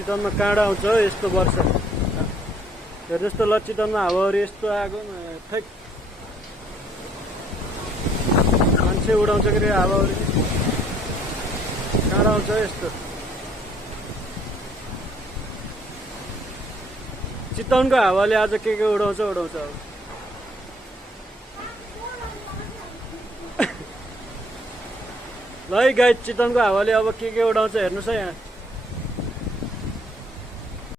चितवनमा काँडा आउँछ यस्तो वर्ष हेर्नुहोस् त ल चितवनमा हावाहुरी यस्तो आएको ठैक मान्छे उडाउँछ के अरे हावाहुरी काँडा आउँछ यस्तो चितवनको हावाले आज के उडाउँछ अब ल है गाइस चितवनको हावाले अब के उडाउँछ हेर्नुहोस् है यहाँ